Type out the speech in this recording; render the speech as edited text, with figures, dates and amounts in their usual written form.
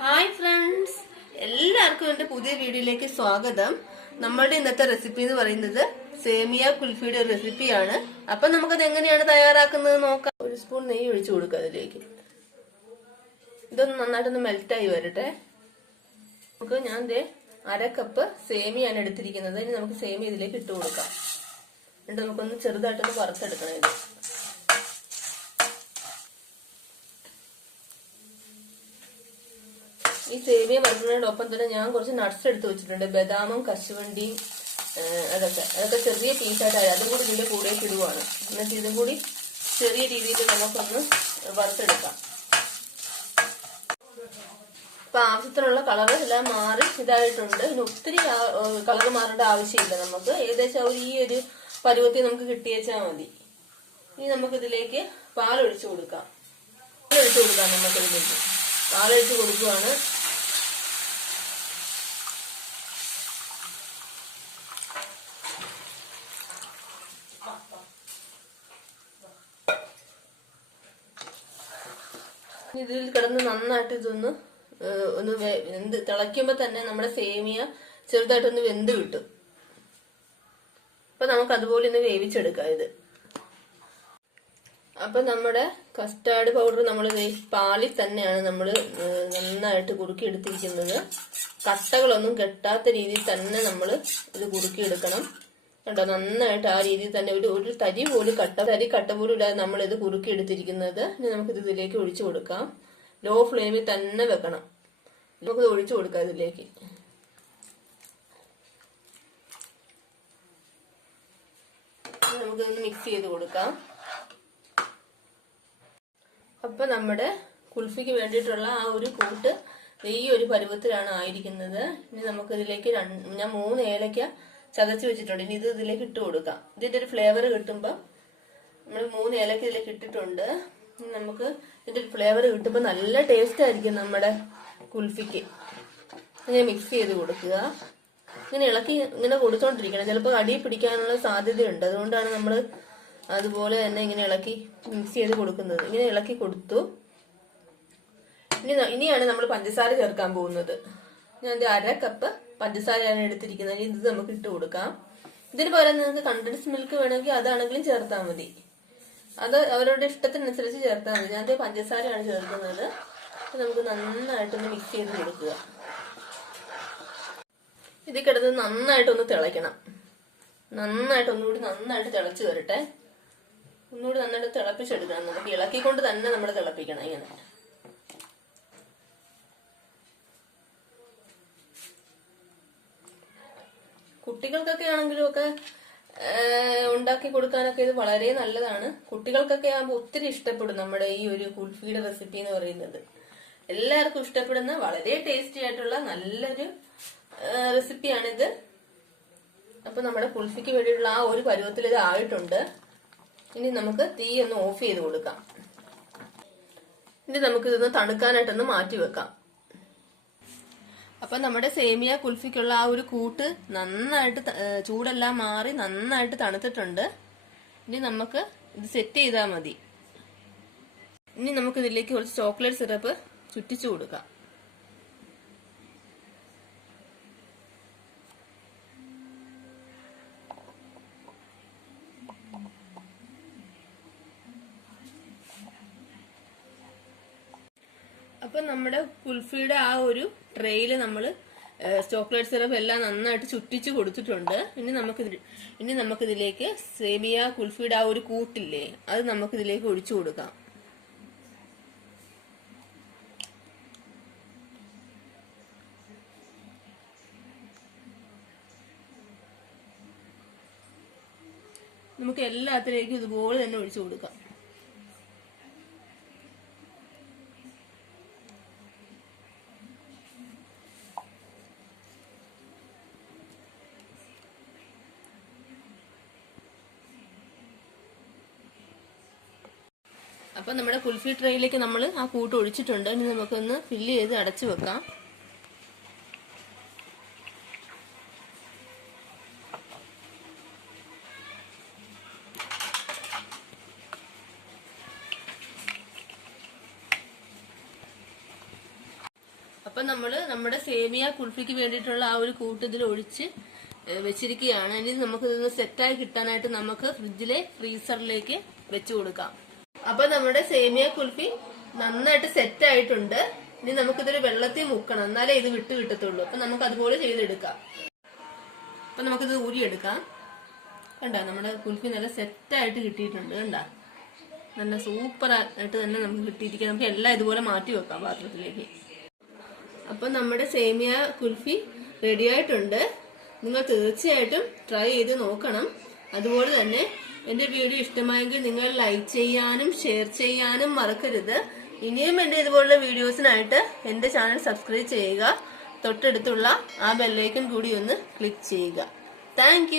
Hi friends, എല്ലാവർക്കും എൻ്റെ പുതിയ വീഡിയോയിലേക്ക് സ്വാഗതം. നമ്മളുടെ ഇന്നത്തെ റെസിപ്പി എന്ന് പറയുന്നത് സേമിയ കുൽഫിയുടെ ഒരു റെസിപ്പിയാണ്. അപ്പൊ നമുക്കത് എങ്ങനെയാണ് തയ്യാറാക്കുന്നത് നോക്കാം. ഒരു സ്പൂൺ നെയ്യ് ഒഴിച്ചു കൊടുക്കുക അതിലേക്ക്. ഇതൊന്ന് നന്നായിട്ടൊന്ന് മെൽറ്റായി വരട്ടെ. നമുക്ക് ഞാൻ അരക്കപ്പ് സേമിയാണ് എടുത്തിരിക്കുന്നത്. ഇനി നമുക്ക് സേമിയ ഇതിലേക്ക് ഇട്ട് കൊടുക്കാം. എന്നിട്ട് നമുക്കൊന്ന് ചെറുതായിട്ടൊന്ന് വറുത്തെടുക്കണം. ഇത് ഈ സേമിയ വറുക്കുന്നതിനോടൊപ്പം തന്നെ ഞാൻ കുറച്ച് നട്ട്സ് എടുത്ത് വെച്ചിട്ടുണ്ട്. ബദാമും കശുവണ്ടിയും അതൊക്കെ ചെറിയ പീസായിട്ട് അതും കൂടി ഇതിന്റെ കൂടെ ഇടുവാണ്. എന്നിട്ട് ഇതും കൂടി ചെറിയ രീതിയിൽ നമുക്കൊന്ന് വറുത്തെടുക്കാം. അപ്പൊ ആവശ്യത്തിനുള്ള കളർ എല്ലാം മാറി ഇതായിട്ടുണ്ട്. ഇനി ഒത്തിരി കളർ മാറേണ്ട ആവശ്യമില്ല. നമുക്ക് ഏകദേശം ഈ ഒരു പരുവത്തിൽ നമുക്ക് കിട്ടിയേച്ചാൽ മതി. ഇനി നമുക്കിതിലേക്ക് പാലൊഴിച്ചു കൊടുക്കാം. നമുക്കിതിലേക്ക് പാലൊഴിച്ച് കൊടുക്കുകയാണ്. ഇതിൽ കിടന്ന് നന്നായിട്ട് ഇതൊന്ന് തിളയ്ക്കുമ്പോ തന്നെ നമ്മുടെ സേമിയ ചെറുതായിട്ടൊന്ന് വെന്ത് കിട്ടും. അപ്പൊ നമുക്ക് അതുപോലെ ഒന്ന് വേവിച്ചെടുക്കാം ഇത്. അപ്പൊ നമ്മുടെ കസ്റ്റാർഡ് പൗഡർ നമ്മൾ പാലിൽ തന്നെയാണ് നമ്മൾ നന്നായിട്ട് കുറുക്കിയെടുത്തിരിക്കുന്നത്. കട്ടകളൊന്നും കെട്ടാത്ത രീതിയിൽ തന്നെ നമ്മൾ ഇത് കുറുക്കിയെടുക്കണം. കണ്ടോ, നന്നായിട്ട് ആ രീതിയിൽ തന്നെ ഒരു തരി കട്ട പോലും ഇല്ലാതെ നമ്മൾ ഇത് കുറുക്കിയെടുത്തിരിക്കുന്നത്. ഇനി നമുക്കിത് ഇതിലേക്ക് ഒഴിച്ചു കൊടുക്കാം. ലോ ഫ്ലെയിമിൽ തന്നെ വെക്കണം. നമുക്കിത് ഒഴിച്ചു കൊടുക്കാം ഇതിലേക്ക്. നമുക്കിതൊന്ന് മിക്സ് ചെയ്ത് കൊടുക്കാം. അപ്പൊ നമ്മുടെ കുൽഫിക്ക് വേണ്ടിയിട്ടുള്ള ആ ഒരു കൂട്ട് ഈ ഒരു പരുവത്തിലാണ് ആയിരിക്കുന്നത്. ഇനി നമുക്ക് ഇതിലേക്ക് ഞാൻ 3 ഏലക്ക ചതച്ച് വെച്ചിട്ടുണ്ട്. ഇനി ഇത് ഇതിലേക്ക് ഇട്ട് കൊടുക്കാം. ഇതിന്റെ ഒരു ഫ്ലേവർ കിട്ടുമ്പോ നമ്മൾ 3 ഏലക്ക ഇതിലേക്ക് ഇട്ടിട്ടുണ്ട്. നമുക്ക് ഇതിന്റെ ഒരു ഫ്ലേവർ കിട്ടുമ്പോ നല്ല ടേസ്റ്റ് ആയിരിക്കും നമ്മുടെ കുൽഫിക്ക്. ഇങ്ങനെ മിക്സ് ചെയ്ത് കൊടുക്കുക. ഇങ്ങനെ കൊടുത്തോണ്ടിരിക്കണം. ചിലപ്പോൾ അടി പിടിക്കാനുള്ള സാധ്യതയുണ്ട്. അതുകൊണ്ടാണ് നമ്മൾ അതുപോലെ തന്നെ ഇങ്ങനെ ഇളക്കി മിക്സ് ചെയ്ത് കൊടുക്കുന്നത്. ഇങ്ങനെ ഇളക്കി കൊടുത്തു. ഇനിയാണ് നമ്മൾ പഞ്ചസാര ചേർക്കാൻ പോകുന്നത്. ഞാൻ 1/2 കപ്പ് പഞ്ചസാരയാണ് എടുത്തിരിക്കുന്നത്. ഇത് നമുക്ക് ഇട്ട് കൊടുക്കാം. ഇതിന് പകരം നിങ്ങൾക്ക് കണ്ടൻസ് മിൽക്ക് വേണമെങ്കിൽ അതാണെങ്കിലും ചേർത്താൽ മതി. അത് അവരുടെ ഇഷ്ടത്തിനനുസരിച്ച് ചേർത്താൽ മതി. ഞാൻ പഞ്ചസാരയാണ് ചേർക്കുന്നത്. നമുക്ക് നന്നായിട്ടൊന്ന് മിക്സ് ചെയ്ത് കൊടുക്കുക. ഇത് കിടന്ന് നന്നായിട്ടൊന്ന് തിളയ്ക്കണം. ഒന്നുകൂടി നന്നായിട്ട് തിളച്ച് വരട്ടെ. ഒന്നുകൂടി നന്നായിട്ട് തിളപ്പിച്ചെടുക്കണം. നമുക്ക് ഇളക്കിക്കൊണ്ട് തന്നെ നമ്മൾ തിളപ്പിക്കണം. ഇങ്ങനെ കുട്ടികൾക്കൊക്കെ ആണെങ്കിലും ഒക്കെ ഉണ്ടാക്കി കൊടുക്കാനൊക്കെ ഇത് വളരെ നല്ലതാണ്. കുട്ടികൾക്കൊക്കെ ആകുമ്പോൾ ഒത്തിരി ഇഷ്ടപ്പെടും നമ്മുടെ ഈ ഒരു കുൽഫിയുടെ റെസിപ്പി എന്ന് പറയുന്നത്. എല്ലാവർക്കും ഇഷ്ടപ്പെടുന്ന വളരെ ടേസ്റ്റി ആയിട്ടുള്ള നല്ലൊരു റെസിപ്പിയാണിത്. അപ്പൊ നമ്മുടെ കുൽഫിക്ക് വേണ്ടിയിട്ടുള്ള ആ ഒരു പരുവത്തിൽ ഇത് ആയിട്ടുണ്ട്. ഇനി നമുക്ക് തീ ഒന്ന് ഓഫ് ചെയ്ത് കൊടുക്കാം. ഇനി നമുക്ക് ഇതൊന്ന് തണുക്കാനായിട്ടൊന്ന് മാറ്റി വെക്കാം. അപ്പൊ നമ്മുടെ സേമിയ കുൽഫിക്കുള്ള ആ ഒരു കൂട്ട് നന്നായിട്ട് ചൂടെല്ലാം മാറി നന്നായിട്ട് തണുത്തിട്ടുണ്ട്. ഇനി നമുക്ക് ഇത് സെറ്റ് ചെയ്താൽ മതി. ഇനി നമുക്ക് ഇതിലേക്ക് കുറച്ച് ചോക്ലേറ്റ് സിറപ്പ് ചുറ്റിച്ചു കൊടുക്കാം. അപ്പൊ നമ്മുടെ കുൽഫിയുടെ ആ ഒരു ട്രേയിൽ നമ്മൾ ചോക്ലേറ്റ് സിറപ്പ് എല്ലാം നന്നായിട്ട് ചുറ്റിച്ചു കൊടുത്തിട്ടുണ്ട്. ഇനി നമുക്കിതിലേക്ക് സേമിയ കുൽഫിയുടെ ആ ഒരു കൂട്ടില്ലേ, അത് നമുക്കിതിലേക്ക് ഒഴിച്ചു കൊടുക്കാം. നമുക്ക് എല്ലാത്തിലേക്കും ഇതുപോലെ തന്നെ ഒഴിച്ചു കൊടുക്കാം. അപ്പൊ നമ്മുടെ കുൽഫി ട്രേയിലേക്ക് നമ്മൾ ആ കൂട്ട് ഒഴിച്ചിട്ടുണ്ട്. ഇനി നമുക്കൊന്ന് ഫില്ല് ചെയ്ത് അടച്ചു വെക്കാം. അപ്പൊ നമ്മുടെ സേമിയ കുൽഫിക്ക് വേണ്ടിയിട്ടുള്ള ആ ഒരു കൂട്ട് ഇതിൽ ഒഴിച്ച് വെച്ചിരിക്കുകയാണ്. ഇനി നമുക്ക് ഇതൊന്ന് സെറ്റായി കിട്ടാനായിട്ട് നമുക്ക് ഫ്രീസറിലേക്ക് വെച്ചു കൊടുക്കാം. അപ്പൊ നമ്മുടെ സേമിയ കുൽഫി നന്നായിട്ട് സെറ്റ് ആയിട്ടുണ്ട്. ഇനി നമുക്കിതൊരു വെള്ളത്തിൽ മുക്കണം, എന്നാലേ ഇത് വിട്ട് കിട്ടത്തുള്ളൂ. അപ്പൊ നമുക്ക് അതുപോലെ ചെയ്തെടുക്കാം. അപ്പൊ നമുക്കിത് ഊരിയെടുക്കാം. കണ്ട നമ്മുടെ കുൽഫി നല്ല സെറ്റായിട്ട് കിട്ടിയിട്ടുണ്ട്. കണ്ട നല്ല സൂപ്പർ ആയിട്ട് തന്നെ നമുക്ക് കിട്ടിയിരിക്കാം. നമുക്ക് എല്ലാം ഇതുപോലെ മാറ്റി വെക്കാം പാത്രത്തിലേക്ക്. അപ്പൊ നമ്മുടെ സേമിയ കുൽഫി റെഡി ആയിട്ടുണ്ട്. നിങ്ങൾ തീർച്ചയായിട്ടും ട്രൈ ചെയ്ത് നോക്കണം. അതുപോലെ തന്നെ എന്റെ വീഡിയോ ഇഷ്ടമായെങ്കിൽ നിങ്ങൾ ലൈക്ക് ചെയ്യാനും ഷെയർ ചെയ്യാനും മറക്കരുത്. ഇനിയും എന്റെ ഇതുപോലുള്ള വീഡിയോസിനായിട്ട് എന്റെ ചാനൽ സബ്സ്ക്രൈബ് ചെയ്യുക. തൊട്ടടുത്തുള്ള ആ ബെല്ലൈക്കൺ കൂടി ഒന്ന് ക്ലിക്ക് ചെയ്യുക. താങ്ക്